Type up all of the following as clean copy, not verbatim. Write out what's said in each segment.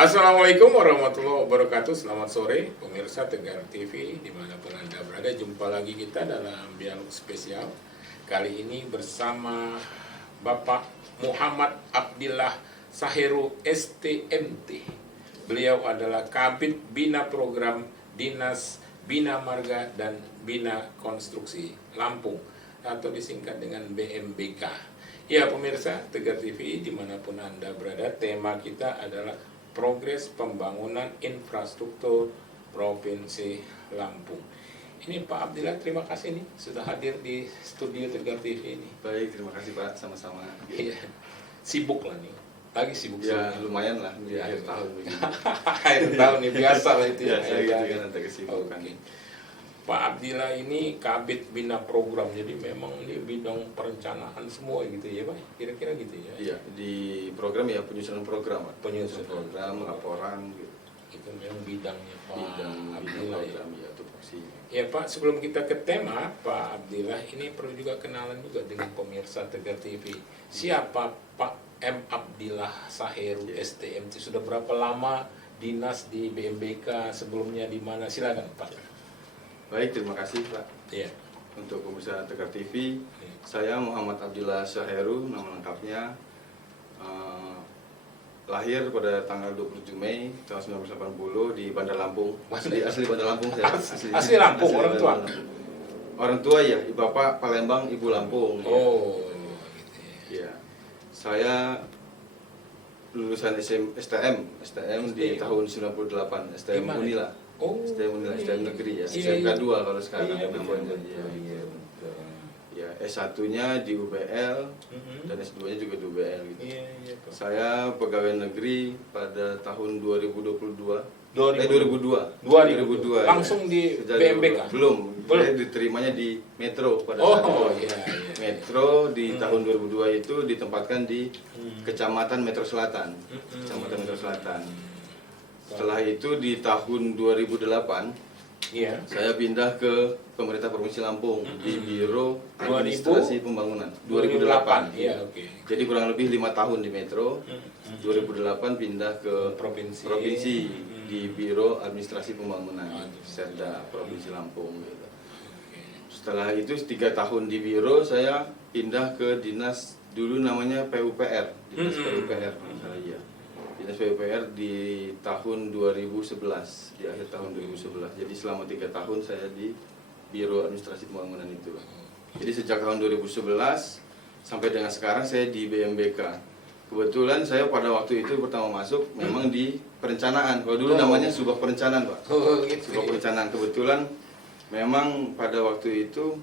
Assalamualaikum warahmatullahi wabarakatuh. Selamat sore pemirsa Tegar TV dimanapun Anda berada. Jumpa lagi kita dalam dialog spesial. Kali ini bersama Bapak Muhammad Abdillah Saheru STMT. Beliau adalah Kabid Bina Program Dinas Bina Marga dan Bina Konstruksi Lampung atau disingkat dengan BMBK. Ya pemirsa Tegar TV dimanapun Anda berada, tema kita adalah progres pembangunan infrastruktur Provinsi Lampung. Ini Pak Abdillah, terima kasih nih sudah hadir di studio Tegar TV ini. Baik, terima kasih Pak, sama-sama. Iya, sibuk lah nih, lagi sibuk. Ya lumayan lah di akhir tahun begini. Akhir tahun nih biasa lah itu ya. Biasa gitu kan, ada kesibukan. Oke. Pak Abdillah ini Kabid Bina Program, jadi memang ini bidang perencanaan semua gitu ya Pak, kira-kira gitu ya? Iya, di program ya penyusunan program, Pak. Penyusunan program, laporan, gitu. Itu memang bidangnya Pak Bidang Abdillah ya. program ya, tupoksi. Ya Pak, sebelum kita ke tema Pak Abdillah, ini perlu juga kenalan juga dengan pemirsa Tegar TV. Siapa Pak M. Abdillah Saheru STMT? Sudah berapa lama dinas di BMBK, sebelumnya di mana? Silakan Pak. Baik, terima kasih Pak. Iya. Untuk pemirsa Tegar TV, saya Muhammad Abdillah Saheru, nama lengkapnya. Lahir pada tanggal 27 Mei tahun 1980 di Bandar Lampung. Asli Bandar Lampung saya. Asli Lampung, orang tua? Orang tua ya, Bapak Palembang, Ibu Lampung. Oh, gitu ya. Saya lulusan STM di tahun 98, STM Unila. Oh, STM Unila, STM negeri ya. Iya, SMK 2 kalau sekarang namanya. Iya. Ya, S1-nya di UBL dan S2-nya juga di UBL gitu. Iya, Pak. Saya pegawai negeri pada tahun 2002. 2002. 2002. Langsung di Sejak BMBK? Belum. Saya diterimanya di Metro pada saat itu. Iya. Metro di tahun 2002 itu ditempatkan di Kecamatan Metro Selatan. Kecamatan Metro Selatan. Setelah itu di tahun 2008 Iya. saya pindah ke pemerintah Provinsi Lampung di Biro Administrasi Pembangunan 2008. Iya, oke. Jadi kurang lebih 5 tahun di Metro. 2008 pindah ke provinsi di Biro Administrasi Pembangunan Serda Provinsi Lampung gitu. Setelah itu 3 tahun di biro, saya pindah ke dinas, dulu namanya PUPR, dinas PUPR masalah iya. Dinas PUPR di tahun 2011, di akhir tahun 2011. Jadi selama 3 tahun saya di Biro Administrasi Pembangunan itu. Jadi sejak tahun 2011 sampai dengan sekarang saya di BMBK. Kebetulan saya pada waktu itu pertama masuk memang di perencanaan. Kalau dulu namanya Subak Perencanaan, Pak. Oh, gitu. Subak Perencanaan. Kebetulan memang pada waktu itu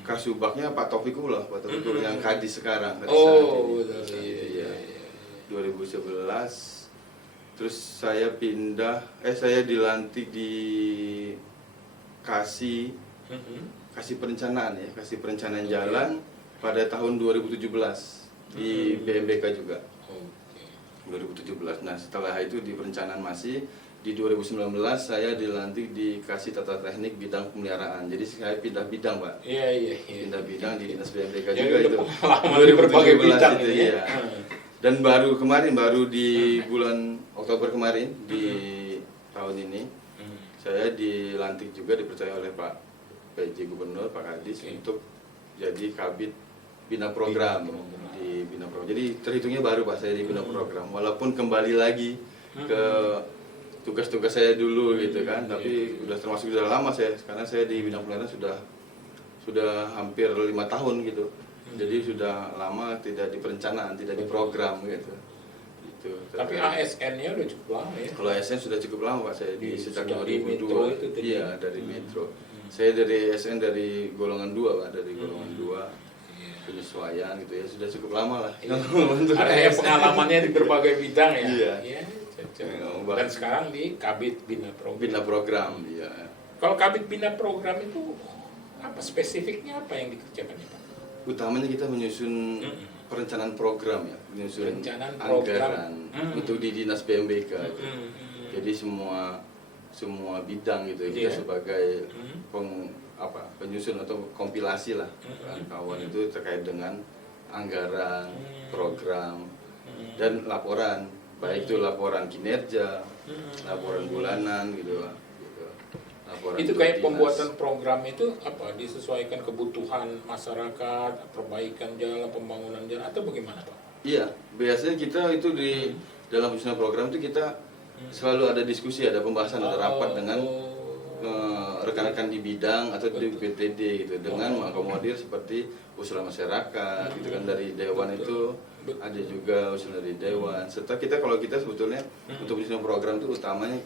Kasubaknya Pak Taufikullah, Pak Taufikullah yang Kadis sekarang. Oh, iya. 2011 terus saya pindah saya dilantik di kasih perencanaan ya, kasih perencanaan jalan pada tahun 2017 di BMBK juga. 2017. Nah, setelah itu di perencanaan masih di 2019 saya dilantik di kasih tata teknik bidang pemeliharaan. Jadi saya pindah bidang, Pak. Iya. Pindah bidang di dinas BMBK Jadi juga itu. pengalaman di berbagai bidang itu ya. ya. Dan baru di bulan Oktober kemarin di tahun ini saya dilantik juga, dipercaya oleh Pak PJ Gubernur Pak Kadis untuk jadi Kabid Bina Program di Bina Program. Jadi terhitungnya baru Pak saya di Bina Program, walaupun kembali lagi ke tugas-tugas saya dulu gitu kan, tapi sudah lama saya, karena saya di Bina Program sudah hampir 5 tahun gitu. Jadi sudah lama tidak di perencanaan, tidak di program gitu. Tapi ASN-nya udah cukup lama ya. Kalau ASN sudah cukup lama Pak, saya di sejak 2002. Iya, dari Metro. Saya dari ASN dari golongan 2 Pak, dari golongan 2. Penyesuaian gitu ya, sudah cukup lama lah. Ada pengalamannya di berbagai bidang ya. Iya. Dan sekarang di Kabid Bina Program. Bina Program, iya. Kalau Kabid Bina Program itu apa spesifiknya, apa yang dikerjakan ya Pak? Utamanya kita menyusun perencanaan program ya, menyusun anggaran untuk di dinas BMBK. Jadi semua bidang gitu kita sebagai penyusun atau kompilasi lah kawan itu terkait dengan anggaran, program dan laporan baik itu laporan kinerja, laporan bulanan gitu, Pak. Laporan Itu untuk kayak dinas. pembuatan program itu apa disesuaikan kebutuhan masyarakat, perbaikan jalan, pembangunan jalan atau bagaimana Pak? Iya, biasanya kita itu di dalam penyusunan program itu kita selalu ada diskusi, ada pembahasan, ada rapat dengan rekan-rekan di bidang atau di BPTD gitu, dengan mengakomodir seperti usulan masyarakat gitu kan, dari dewan itu ada juga usulan dari dewan. Serta kalau kita sebetulnya untuk penyusunan program itu utamanya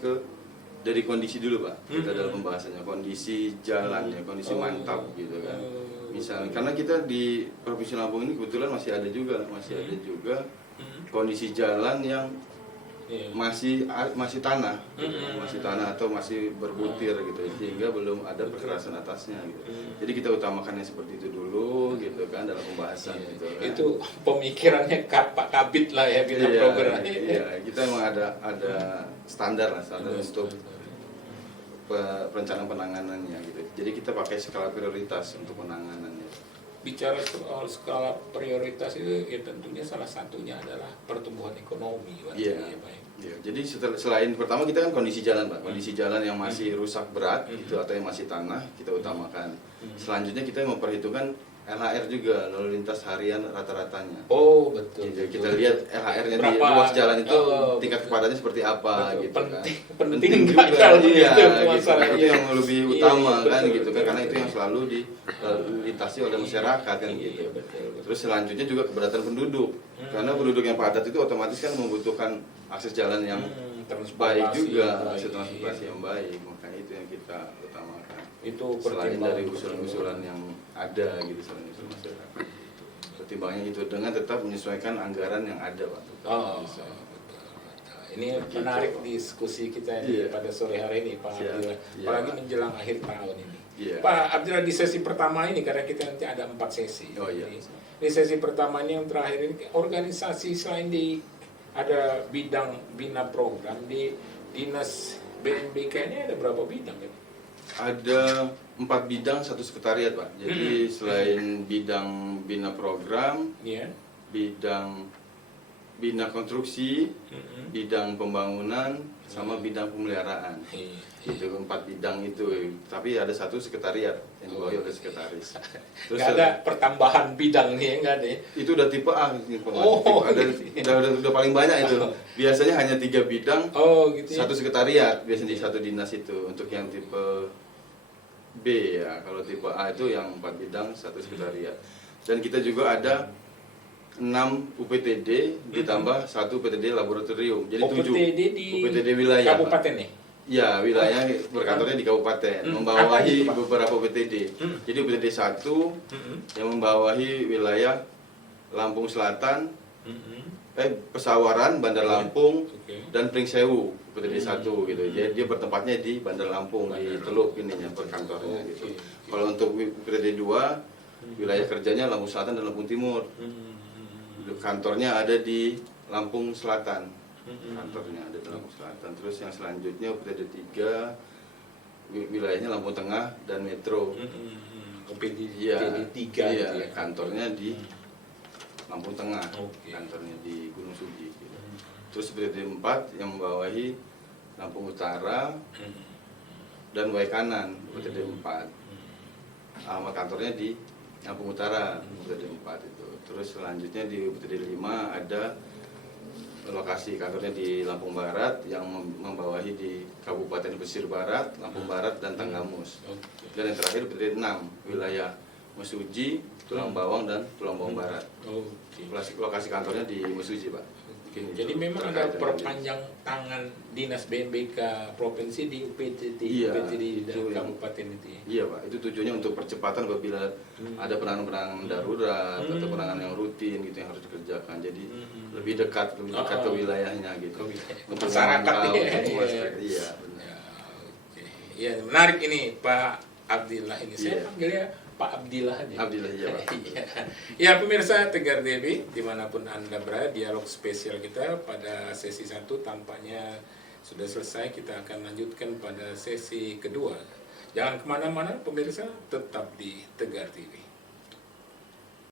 dari kondisi dulu Pak. Kita dalam pembahasannya kondisi jalannya, kondisi mantap gitu kan. Misalnya karena kita di Provinsi Lampung ini kebetulan masih ada juga kondisi jalan yang masih tanah, gitu. Masih tanah atau masih berbutir gitu, sehingga belum ada perkerasan atasnya gitu. Jadi kita utamakannya seperti itu dulu gitu kan dalam pembahasan gitu kan. Itu pemikirannya Pak Kabit lah ya bila program. Iya, kita memang ada standar untuk perencanaan penanganannya gitu. Jadi kita pakai skala prioritas untuk penanganannya. Bicara soal skala prioritas itu ya tentunya salah satunya adalah pertumbuhan ekonomi. Iya. Jadi selain pertama kita kan kondisi jalan Pak, kondisi jalan yang masih rusak berat gitu atau yang masih tanah kita utamakan. Selanjutnya kita memperhitungkan LHR juga, lalu lintas harian rata-ratanya. Oh betul. Jadi kita lihat LHR-nya di ruas jalan itu tingkat kepadatannya seperti apa gitu kan. Penting juga, iya, gitu. Itu yang lebih utama kan gitu kan, karena itu yang selalu dilintasi oleh masyarakat kan gitu. Terus selanjutnya juga keberatan penduduk, karena penduduk yang padat itu otomatis kan membutuhkan akses jalan yang baik juga, akses transportasi yang baik, makanya itu yang kita utamakan. Itu Selain dari usulan-usulan yang ada gitu, selain usulan masyarakat, pertimbangannya itu dengan tetap menyesuaikan anggaran yang ada Pak. Ini menarik diskusi kita ini pada sore hari ini Pak Abdillah, apalagi menjelang akhir tahun ini. Pak Abdillah, di sesi pertama ini karena kita nanti ada 4 sesi. Di sesi pertama ini yang terakhir ini organisasi selain ada bidang bina program di dinas BNBK ini ada berapa bidang ya? Ada 4 bidang, 1 sekretariat Pak. Jadi selain bidang bina program, bidang bina konstruksi, bidang pembangunan, sama bidang pemeliharaan. Itu 4 bidang itu. Tapi ada 1 sekretariat yang dibawahi oleh sekretaris. Terus nggak ada pertambahan bidang nih, nggak ada ya? Itu udah tipe A, udah paling banyak itu. Biasanya hanya 3 bidang, gitu 1 sekretariat biasanya di 1 dinas itu. Untuk yang tipe B ya, kalau tipe A itu yang 4 bidang, 1 sekretariat. Dan kita juga ada 6 UPTD ditambah 1 UPTD laboratorium. Jadi 7 UPTD wilayah. Kabupaten nih? Ya, wilayah berkantornya di kabupaten, membawahi beberapa UPTD. Jadi UPTD 1 yang membawahi wilayah Lampung Selatan, Pesawaran, Bandar Lampung, dan Pringsewu, UPTD 1 gitu. Jadi dia bertempatnya di Bandar Lampung, di Teluk ininya berkantornya gitu. Kalau untuk UPTD 2, wilayah kerjanya Lampung Selatan dan Lampung Timur. Kantornya ada di Lampung Selatan. Kantornya ada di Lampung Selatan. Terus yang selanjutnya UPTD 3 wilayahnya Lampung Tengah dan Metro. UPTD 3 gitu ya. Kantornya di Lampung Tengah. Kantornya di Gunung Sugi gitu. Terus UPTD 4 yang membawahi Lampung Utara dan Waikanan, UPTD 4. Alamat kantornya di Lampung Utara, UPTD 4 itu. Terus selanjutnya di UPTD 5 ada lokasi kantornya di Lampung Barat yang membawahi di Kabupaten Pesisir Barat, Lampung Barat, dan Tanggamus. Dan yang terakhir UPTD 6 wilayah Mesuji, Tulang Bawang, dan Tulang Bawang Barat. Lokasi kantornya di Mesuji Pak. Jadi memang ada perpanjang tangan dinas BNBK provinsi di UPTD, UPTD dan kabupaten itu ya? Iya Pak, itu tujuannya untuk percepatan apabila ada penanganan darurat atau penanganan yang rutin gitu yang harus dikerjakan. Jadi lebih dekat ke wilayahnya gitu. Untuk masyarakat Iya. Ya, menarik ini Pak Abdillah ini. Saya panggilnya Pak Abdillah aja. Abdillah, iya Pak. Ya pemirsa Tegar TV, dimanapun Anda berada, dialog spesial kita pada sesi 1 tampaknya sudah selesai. Kita akan lanjutkan pada sesi kedua. Jangan kemana-mana pemirsa, tetap di Tegar TV.